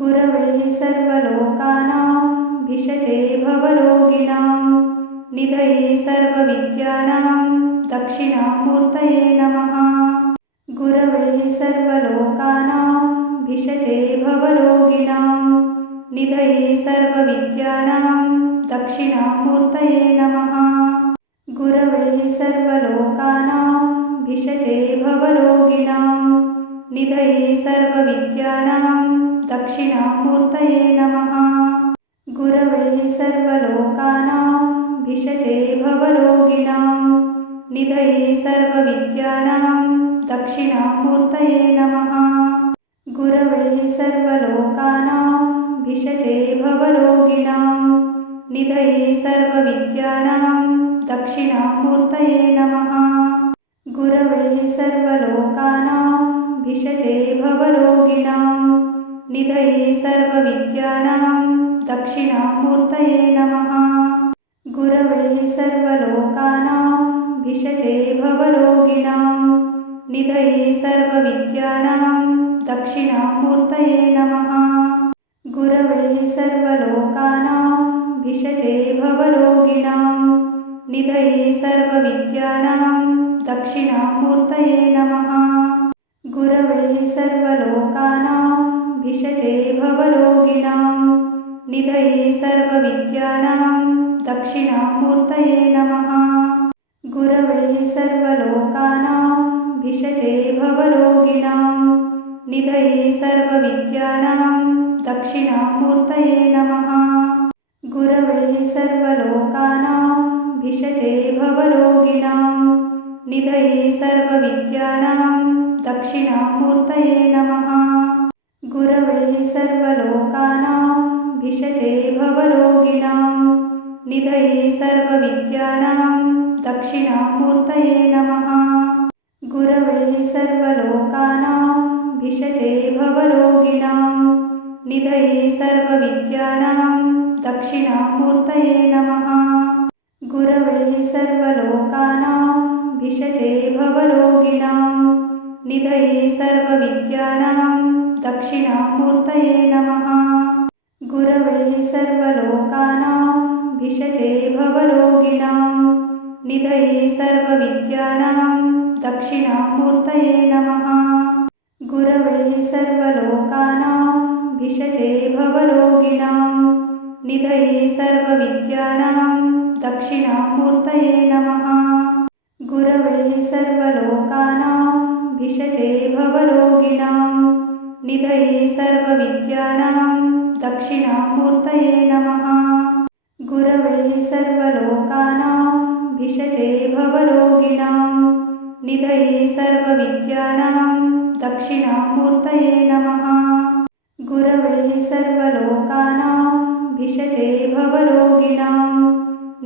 गुरवे सर्वलोकानां भिषजे भवरोगिणां निधये सर्वविद्यानां दक्षिणामूर्तये नमः। गुरवे सर्वलोकानां भिषजे भवरोगिणां निधये सर्वविद्यानां दक्षिणामूर्तये नमः। गुरवे सर्वलोकानां भिषजे भवरोगिणां निधये सर्वविद्यानां दक्षिणामूर्तये नमः। गुरवे सर्वलोकानां भिषजे भवरोगिणां निधये सर्वविद्यानां दक्षिणामूर्तये नमः। गुरवे सर्वलोकानां भिषजे भवरोगिणां निधये सर्वविद्यानां दक्षिणामूर्तये नमः। गुरवे सर्वलोकानां भिषजे भवरोगिणां निधये सर्वविद्यानां दक्षिणामूर्तये नमः। गुरवे सर्वलोकानां भिषजे भवरोगिणां निधये सर्वविद्यानां दक्षिणामूर्तये नमः। गुरवे सर्वलोकानां भिषजे भवरोगिणां निधये सर्वविद्यानां दक्षिणामूर्तये नमः। गुरवे सर्वलोकानां भिषजे भवरोगिणां निधये सर्वविद्यानां दक्षिणामूर्तये नमः। गुरवे सर्वलोकानां भिषजे भवरोगिणां निधये सर्वविद्यानां दक्षिणामूर्तये नमः। गुरवे सर्वलोकानां भिषजे भवरोगिणां निधये सर्वविद्यानां दक्षिणामूर्तये नमः। गुरवे सर्वलोकानां भिषजे भवरोगिणां निधये सर्वविद्यानां दक्षिणामूर्तये नमः। गुरवे सर्वलोकानां भिषजे भवरोगिणां निधये सर्वविद्यानां दक्षिणामूर्तये नमः। गुरवे सर्वलोकानां भिषजे भवरोगिणां निधये सर्वविद्यानां दक्षिणामूर्तये नमः। गुरवे सर्वलोकानां भिषजे भवरोगिणां निधये सर्वविद्यानां दक्षिणामूर्तये नमः। गुरवे सर्वलोकानां भिषजे भवरोगिणां निधये सर्वविद्यानां दक्षिणामूर्तये नमः। गुरवे सर्वलोकानां भिषजे भवरोगिणां निधये सर्वविद्यानां दक्षिणामूर्तये नमः। गुरवे सर्वलोकानां भिषजे भवरोगिणां निधये सर्वविद्यानां दक्षिणामूर्तये नमः। गुरवे सर्वलोकानां भिषजे भवरोगिणां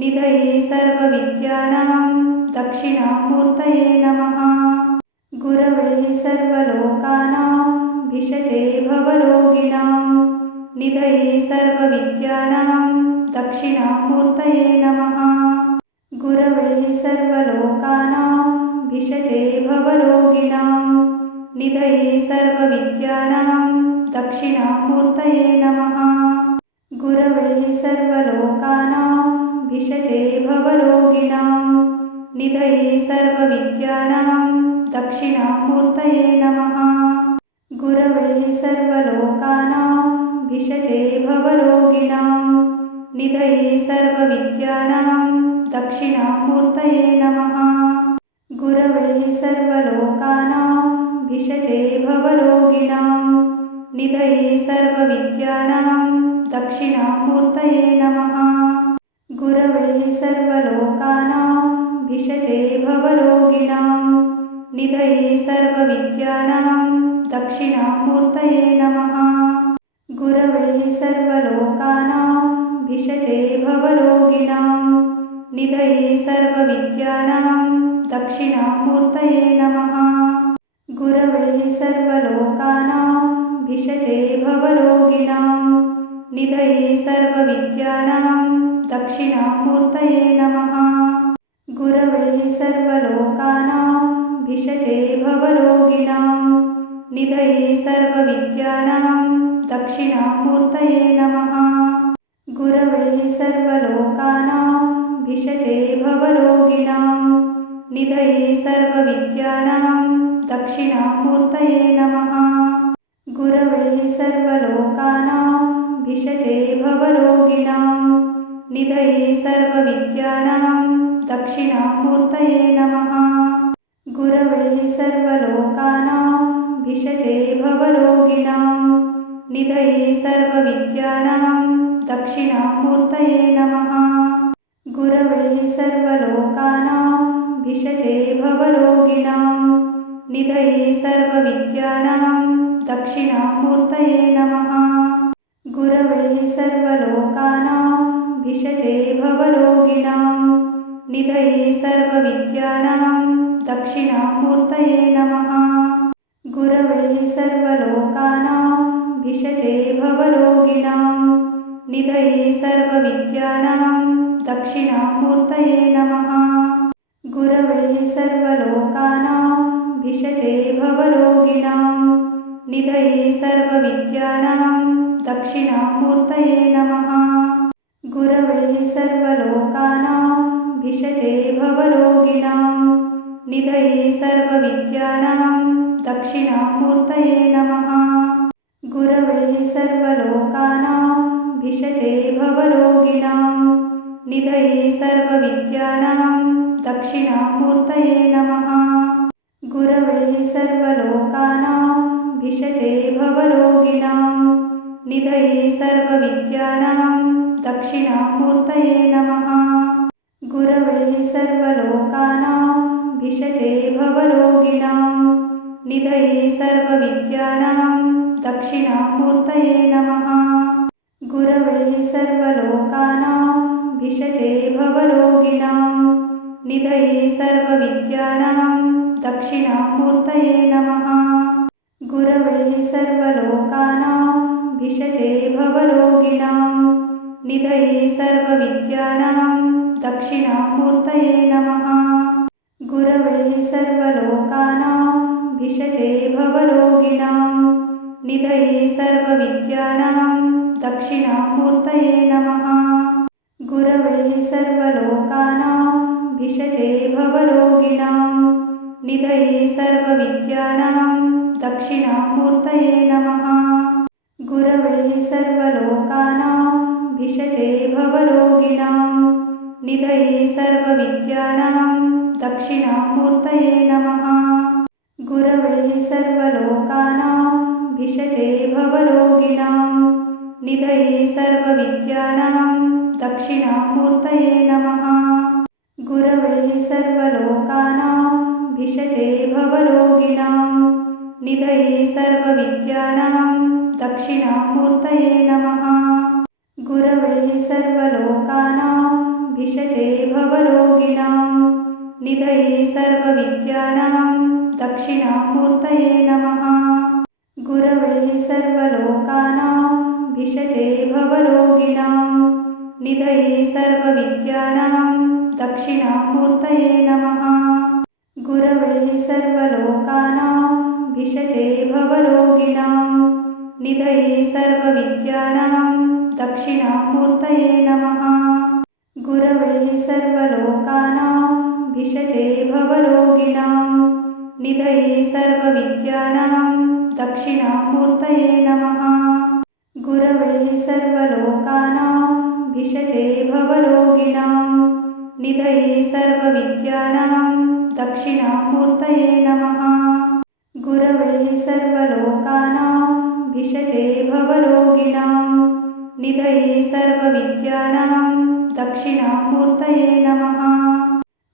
निधये सर्वविद्यानां दक्षिणामूर्तये नमः। गुरवे सर्वलोकानां भिषजे भवरोगिणां निधये सर्वविद्यानां दक्षिणामूर्तये नमः। गुरवे सर्वलोकानां भिषजे भवरोगिणां निधये सर्वविद्यानां दक्षिणामूर्तये नमः। गुरवे सर्वलोकानां भिषजे भवरोगिणां निधये सर्वविद्यानां दक्षिणामूर्तये नमः। गुरवे सर्वलोकानां भिषजे भवरोगिणां निधये सर्वविद्यानां दक्षिणामूर्तये नमः। गुरवे सर्वलोकानां भिषजे भवरोगिणां निधये सर्वविद्यानां दक्षिणामूर्तये नमः। गुरवे सर्वलोकानां भिषजे भवरोगिणां निधये सर्वविद्यानां दक्षिणामूर्तये नमः। गुरवे सर्वलोकानां भिषजे भवरोगिणां निधये सर्वविद्यानां दक्षिणामूर्तये नमः। गुरवे सर्वलोकानां भिषजे भवरोगिणां निधये सर्वविद्यानां दक्षिणामूर्तये नमः। गुरवे सर्वलोकानां भिषजे भवरोगिणां निधये सर्वविद्यानां दक्षिणामूर्तये नमः। गुरवे सर्वलोकानां भिषजे भवरोगिणां निधये सर्वविद्यानां दक्षिणामूर्तये नमः। गुरवे सर्वलोकानां भिषजे भवरोगिणां निधये सर्वविद्यानां दक्षिणामूर्तये नमः। गुरवे सर्वलोकानां भिषजे भवरोगिणां निधये सर्वविद्यानां दक्षिणामूर्तये नमः। गुरवे सर्वलोकानां भिषजे भवरोगिणां निधये सर्वविद्यानां दक्षिणामूर्तये नमः। गुरवे सर्वलोकानां भिषजे भवरोगिणां निधये सर्वविद्यानां दक्षिणामूर्तये नमः। गुरवे सर्वलोकानां भिषजे भवरोगिणां निधये सर्वविद्यानां दक्षिणामूर्तये नमः। गुरवे सर्वलोकानां भिषजे भवरोगिणां निधये सर्वविद्यानां दक्षिणामूर्तये नमः। गुरवे सर्वलोकानां भिषजे भवरोगिणां निधये सर्वविद्यानां दक्षिणामूर्तये नमः। गुरवे सर्वलोकानां भिषजे भवरोगिणां निधये सर्वविद्यानां दक्षिणामूर्तये नमः। गुरवे सर्वलोकानां भिषजे भवरोगिणां निधये सर्वविद्यानां दक्षिणामूर्तये नमः। गुरवे सर्वलोकानां भिषजे भवरोगिणां निधये सर्वविद्यानां दक्षिणामूर्तये नमः। गुरवे सर्वलोकानां भिषजे भवरोगिणां निधये सर्वविद्यानां दक्षिणामूर्तये नमः। गुरवे सर्वलोकानां भिषजे भवरोगिणां निधये सर्वविद्यानां दक्षिणामूर्तये नमः। गुरवे सर्वलोकानां भिषजे भवरोगिणां निधये सर्वविद्यानां दक्षिणामूर्तये नमः। गुरवे सर्वलोकानां भिषजे भवरोगिणां निधये सर्वविद्यानां दक्षिणामूर्तये नमः। गुरवे सर्वलोकानां भिषजे भवरोगिणां निधये सर्वविद्यानां दक्षिणामूर्तये नमः। गुरवे सर्वलोकानां भिषजे भवरोगिणां निधये सर्वविद्यानां दक्षिणामूर्तये नमः। गुरवे सर्वलोकानां भिषजे भवरोगिणां निधये सर्वविद्यानां दक्षिणामूर्तये नमः। गुरवे सर्वलोकानां भिषजे भवरोगिणां निधये सर्वविद्यानां दक्षिणामूर्तये नमः। गुरवे सर्वलोकानां भिषजे भवरोगिणां निधये सर्वविद्यानां दक्षिणामूर्तये नमः। गुरवे सर्वलोकानां भिषजे भवरोगिणां निधये सर्वविद्यानां दक्षिणामूर्तये नमः। गुरवे सर्वलोकानां भिषजे भवरोगिणां निधये सर्वविद्यानां दक्षिणामूर्तये नमः। गुरवे सर्वलोकानां भिषजे भवरोगिणां निधये सर्वविद्यानां दक्षिणामूर्तये नमः। गुरवे सर्वलोकानां भिषजे भवरोगिणां निधये सर्वविद्यानां दक्षिणामूर्तये नमः।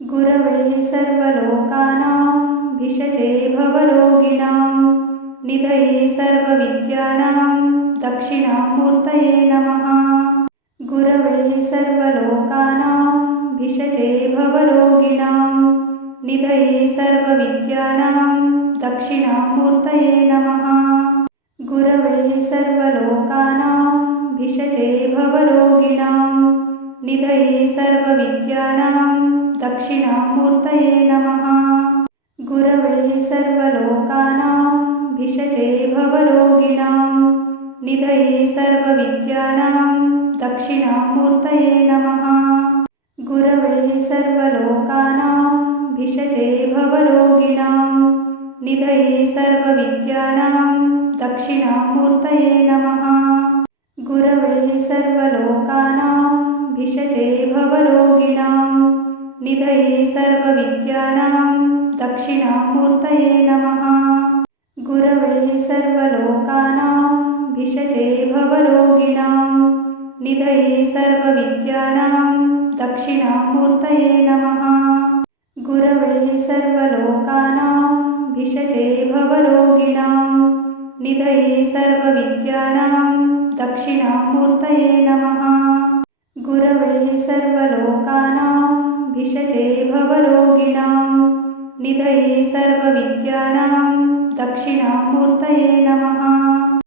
गुरवे सर्वलोकानां भिषजे भवरोगिणां निधये सर्वविद्यानां दक्षिणामूर्तये नमः। गुरवे सर्वलोकानां भिषजे भवरोगिणां निधये सर्वविद्यानां दक्षिणामूर्तये नमः। गुरवे सर्वलोकानां भिषजे भवरोगिणां निधये सर्वविद्यानां दक्षिणामूर्तये नमः। गुरवे सर्वलोकानां भिषजे भवरोगिणां निधये सर्वविद्यानां दक्षिणामूर्तये नमः। गुरवे सर्वलोकानां भिषजे भवरोगिणां निधये सर्वविद्यानां दक्षिणामूर्तये नमः। गुरवे सर्वलोकानां भिषजे भवरोगिणां निधये सर्वविद्यानां दक्षिणामूर्तये नमः। गुरवे सर्वलोकानां भिषजे भवरोगिणां निधये सर्वविद्यानां दक्षिणामूर्तये नमः। गुरवे सर्वलोकानां भिषजे भवरोगिणां निधये सर्वविद्यानां दक्षिणामूर्तये नमः। गुरवे सर्वलोकानां भिषजे भवरोगिणां निधये सर्वविद्यानां दक्षिणामूर्तये नमः।